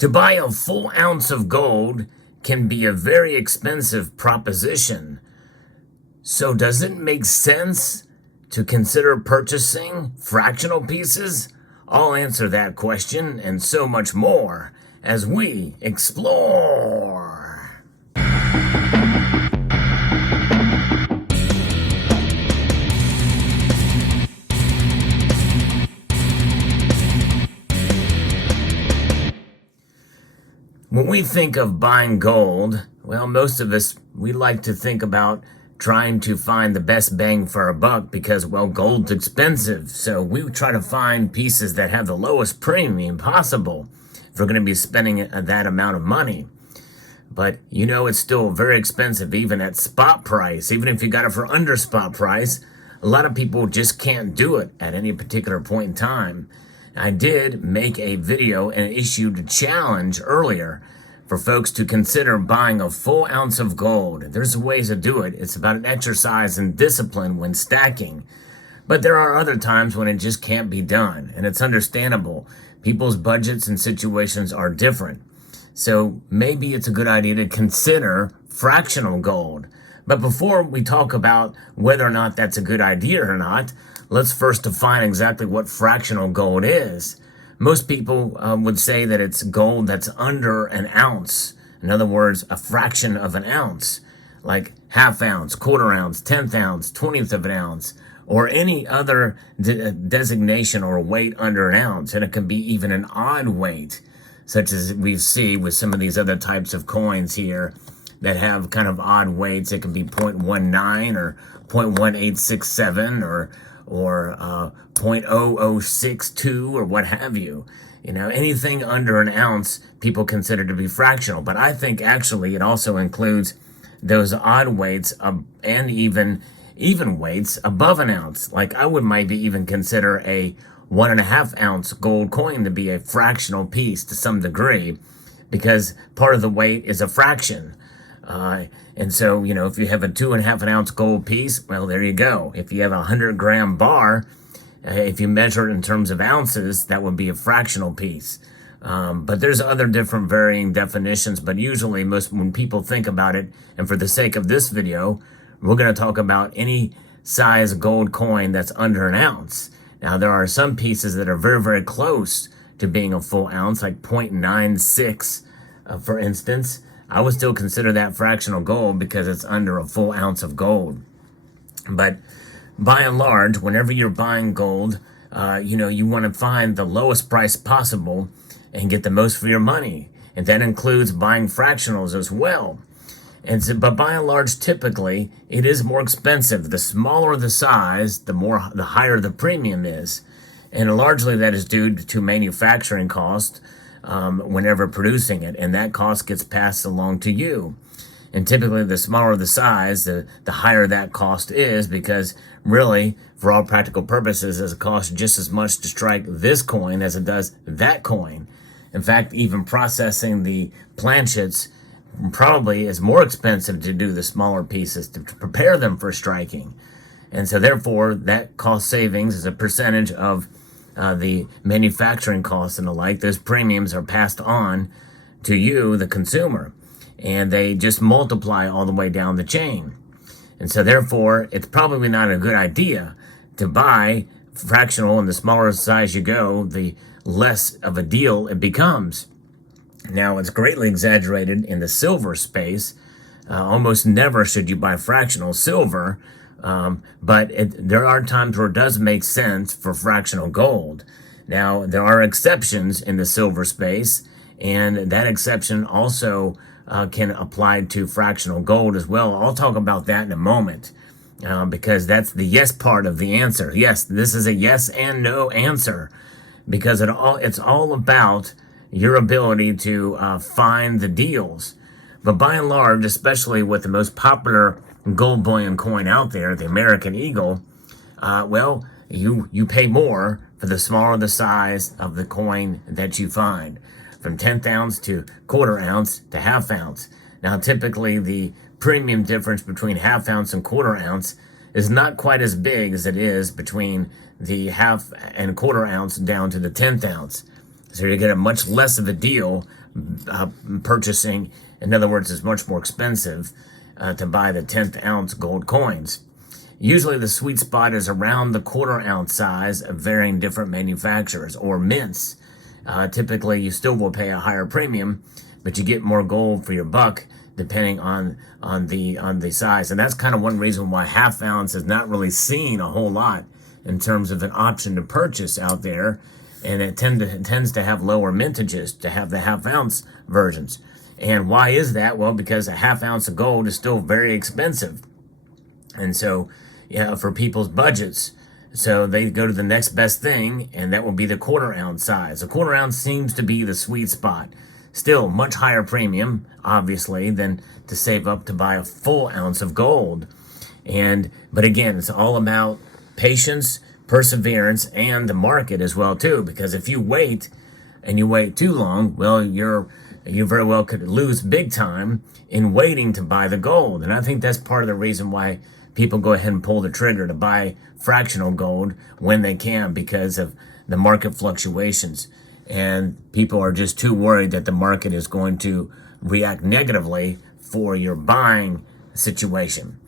To buy a full ounce of gold can be a very expensive proposition. So does it make sense to consider purchasing fractional pieces? I'll answer that question and so much more as we explore. When we think of buying gold, well, most of us, we like to think about trying to find the best bang for our buck because, well, gold's expensive. So we try to find pieces that have the lowest premium possible if we're going to be spending that amount of money. But, you know, it's still very expensive even at spot price. Even if you got it for under spot price, a lot of people just can't do it at any particular point in time. I did make a video and issued a challenge earlier for folks to consider buying a full ounce of gold. There's ways to do it. It's about an exercise in discipline when stacking. But there are other times when it just can't be done, and it's understandable. People's budgets and situations are different. So maybe it's a good idea to consider fractional gold. But before we talk about whether or not that's a good idea or not, let's first define exactly what fractional gold is. Most people would say that it's gold that's under an ounce. In other words, a fraction of an ounce, like half ounce, quarter ounce, 10th ounce, 20th of an ounce, or any other designation or weight under an ounce. And it can be even an odd weight, such as we see with some of these other types of coins here that have kind of odd weights. It can be 0.19 or 0.1867 or 0.0062 or what have you. You know, anything under an ounce people consider to be fractional. But I think actually it also includes those odd weights and even weights above an ounce. Like I would maybe even consider a 1.5 ounce gold coin to be a fractional piece to some degree, because part of the weight is a fraction. And so, you know, if you have a 2.5 ounce gold piece, well, there you go. If you have a 100-gram bar, if you measure it in terms of ounces, that would be a fractional piece. But there's other different varying definitions, but usually when people think about it, and for the sake of this video, we're going to talk about any size gold coin that's under an ounce. Now, there are some pieces that are very, very close to being a full ounce, like 0.96, for instance. I would still consider that fractional gold because it's under a full ounce of gold. But by and large, whenever you're buying gold, you know, you want to find the lowest price possible and get the most for your money. And that includes buying fractionals as well. And so, but by and large, typically, it is more expensive. The smaller the size, the higher the premium is. And largely that is due to manufacturing cost whenever producing it. And that cost gets passed along to you. And typically, the smaller the size, the higher that cost is, because really, for all practical purposes, it costs just as much to strike this coin as it does that coin. In fact, even processing the planchets probably is more expensive to do the smaller pieces to prepare them for striking. And so therefore, that cost savings is a percentage of the manufacturing costs and the like. Those premiums are passed on to you, the consumer, and they just multiply all the way down the chain. And so therefore, it's probably not a good idea to buy fractional, and the smaller size you go, the less of a deal it becomes. Now, it's greatly exaggerated in the silver space. Almost never should you buy fractional silver, but there are times where it does make sense for fractional gold. Now, there are exceptions in the silver space, and that exception also can apply to fractional gold as well. I'll talk about that in a moment, because that's the yes part of the answer. Yes, this is a yes and no answer, because it's all about your ability to find the deals. But by and large, especially with the most popular gold bullion coin out there, the American Eagle, well, you pay more for the smaller the size of the coin that you find, from 10th ounce to quarter ounce to half ounce. Now, typically, the premium difference between half ounce and quarter ounce is not quite as big as it is between the half and quarter ounce down to the 10th ounce. So you get a much less of a deal purchasing. In other words, it's much more expensive to buy the 10th ounce gold coins. Usually the sweet spot is around the quarter ounce size of varying different manufacturers or mints. Typically, you still will pay a higher premium, but you get more gold for your buck depending on the size. And that's kind of one reason why half ounce is not really seen a whole lot in terms of an option to purchase out there. And it tends to have lower mintages to have the half ounce versions. And why is that? Well, because a half ounce of gold is still very expensive. And so, yeah, for people's budgets, so they go to the next best thing, and that will be the quarter ounce size. A quarter ounce seems to be the sweet spot. Still, much higher premium, obviously, than to save up to buy a full ounce of gold. But again, it's all about patience, perseverance, and the market as well too. Because if you wait, and you wait too long, well, you very well could lose big time in waiting to buy the gold. And I think that's part of the reason why people go ahead and pull the trigger to buy fractional gold when they can, because of the market fluctuations. And people are just too worried that the market is going to react negatively for your buying situation.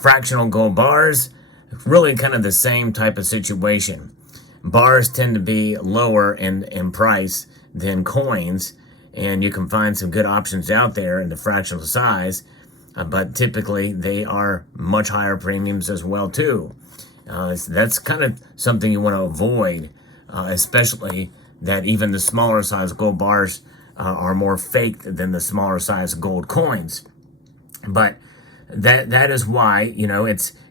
Fractional gold bars, really kind of the same type of situation. Bars tend to be lower in price than coins, and you can find some good options out there in the fractional size, but typically they are much higher premiums as well too. That's kind of something you want to avoid, especially that even the smaller size gold bars are more faked than the smaller size gold coins. But that is why,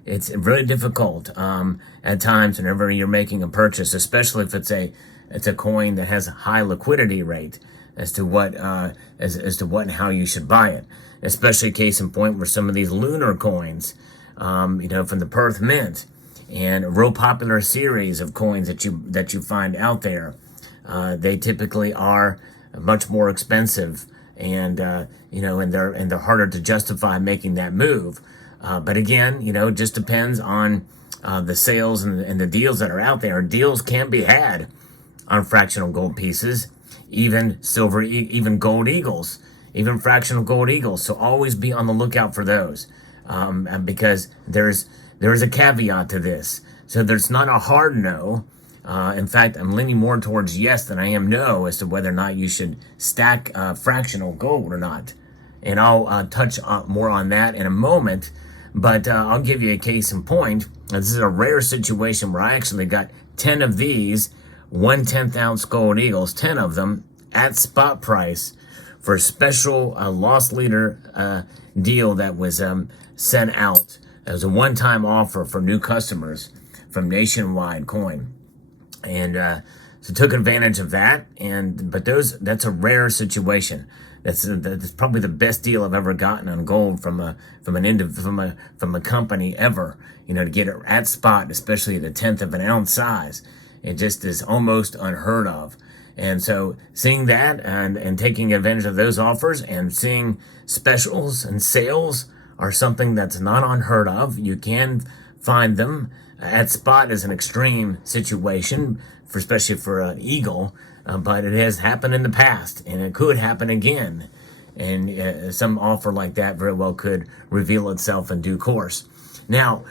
it's really difficult at times whenever you're making a purchase, especially if it's a coin that has a high liquidity rate as to what as to what and how you should buy it. Especially case in point where some of these lunar coins, from the Perth Mint, and a real popular series of coins that you find out there. They typically are much more expensive, and they're harder to justify making that move. But again, it just depends on the sales and the deals that are out there. Deals can be had on fractional gold pieces, even silver, even gold eagles, even fractional gold eagles. So always be on the lookout for those, because there is a caveat to this. So there's not a hard no. In fact, I'm leaning more towards yes than I am no as to whether or not you should stack fractional gold or not. And I'll touch more on that in a moment. But I'll give you a case in point. This is a rare situation where I actually got 10 of these 1/10 ounce gold eagles, 10 of them at spot price for a special loss leader deal that was sent out. It was a one-time offer for new customers from Nationwide Coin. And so took advantage of that. But that's a rare situation. That's probably the best deal I've ever gotten on gold from a company ever. To get it at spot, especially the 10th of an ounce size, it just is almost unheard of. And so seeing that and taking advantage of those offers and seeing specials and sales are something that's not unheard of. You can find them at spot is an extreme situation, especially for an eagle, but it has happened in the past, and it could happen again. And some offer like that very well could reveal itself in due course. Now,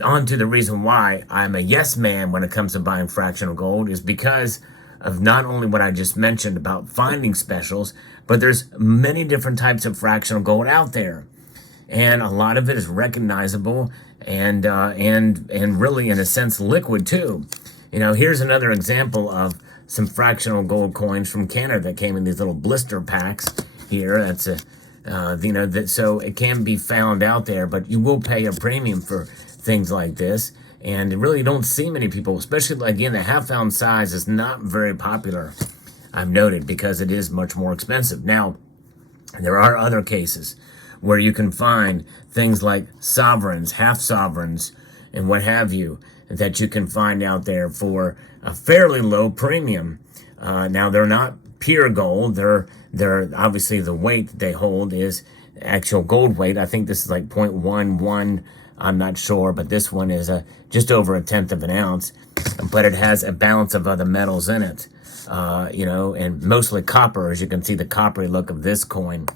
on to the reason why I'm a yes man when it comes to buying fractional gold is because of not only what I just mentioned about finding specials, but there's many different types of fractional gold out there. And a lot of it is recognizable and really, in a sense, liquid too. Here's another example of some fractional gold coins from Canada that came in these little blister packs here. That's so it can be found out there, but you will pay a premium for things like this. And really don't see many people, especially, again, the half ounce size is not very popular, I've noted, because it is much more expensive. Now, there are other cases where you can find things like sovereigns, half sovereigns, and what have you, that you can find out there for a fairly low premium. Now, they're not pure gold. They're obviously the weight that they hold is actual gold weight. I think this is like 0.11 I'm not sure, but this one is just over 1/10 of an ounce, but it has a balance of other metals in it, and mostly copper, as you can see the coppery look of this coin.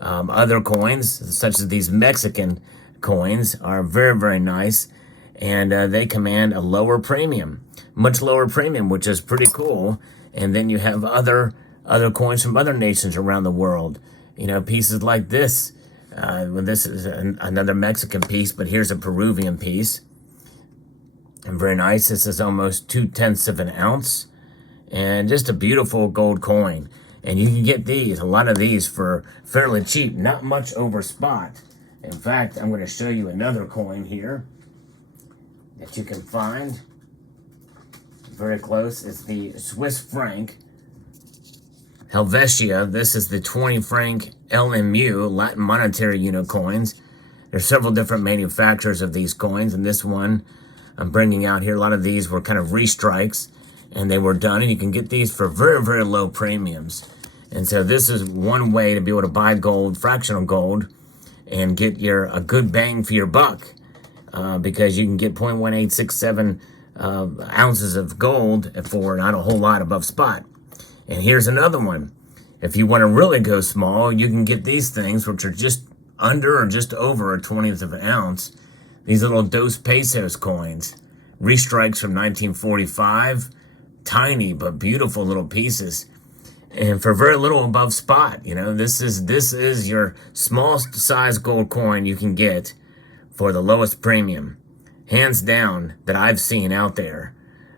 Other coins, such as these Mexican coins, are very, very nice, and they command a lower premium, much lower premium, which is pretty cool. And then you have other coins from other nations around the world. Pieces like this. This is another Mexican piece, but here's a Peruvian piece. And very nice. This is almost 2/10 of an ounce. And just a beautiful gold coin. And you can get a lot of these for fairly cheap, not much over spot. In fact, I'm going to show you another coin here that you can find very close. It's the Swiss franc Helvetia. This is the 20 franc LMU, Latin monetary unit coins. There's several different manufacturers of these coins, and this one I'm bringing out here, a lot of these were kind of restrikes, and they were done, and you can get these for very, very low premiums. And so this is one way to be able to buy gold, fractional gold, and get a good bang for your buck, because you can get 0.1867 ounces of gold for not a whole lot above spot. And here's another one. If you want to really go small, you can get these things, which are just under or just over 1/20 of an ounce. These little Dos Pesos coins, restrikes from 1945, tiny but beautiful little pieces, and for very little above spot. This is your smallest size gold coin you can get for the lowest premium, hands down, that I've seen out there.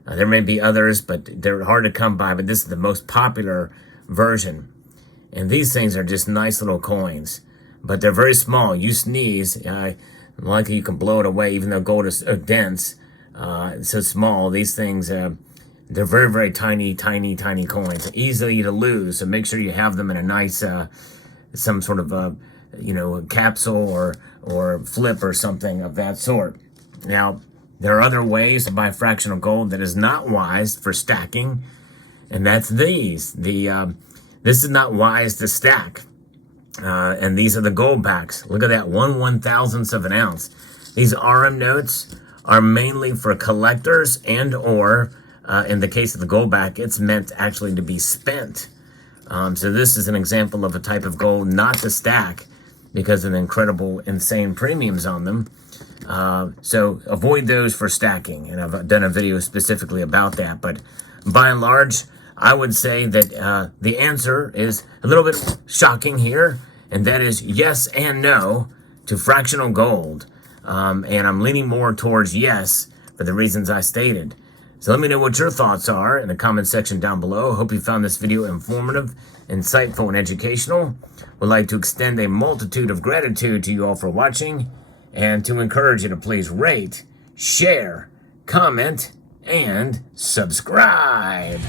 There may be others, but they're hard to come by, but this is the most popular version. And these things are just nice little coins, but they're very small. You sneeze, likely you can blow it away, even though gold is so dense, so small. These things, they're very, very tiny, tiny, tiny coins, easy to lose. So make sure you have them in a nice, some sort of, capsule or flip or something of that sort. Now, there are other ways to buy fractional gold that is not wise for stacking, and that's these. This is not wise to stack, and these are the gold backs. Look at that, 1/1000th of an ounce. These RM notes are mainly for collectors or, in the case of the gold back, it's meant actually to be spent. So this is an example of a type of gold not to stack because of the incredible, insane premiums on them. So avoid those for stacking, and I've done a video specifically about that. But by and large, I would say that the answer is a little bit shocking here, and that is yes and no to fractional gold. And I'm leaning more towards yes for the reasons I stated. So let me know what your thoughts are in the comment section down below. Hope you found this video informative, insightful, and educational. Would like to extend a multitude of gratitude to you all for watching, and to encourage you to please rate, share, comment, and subscribe.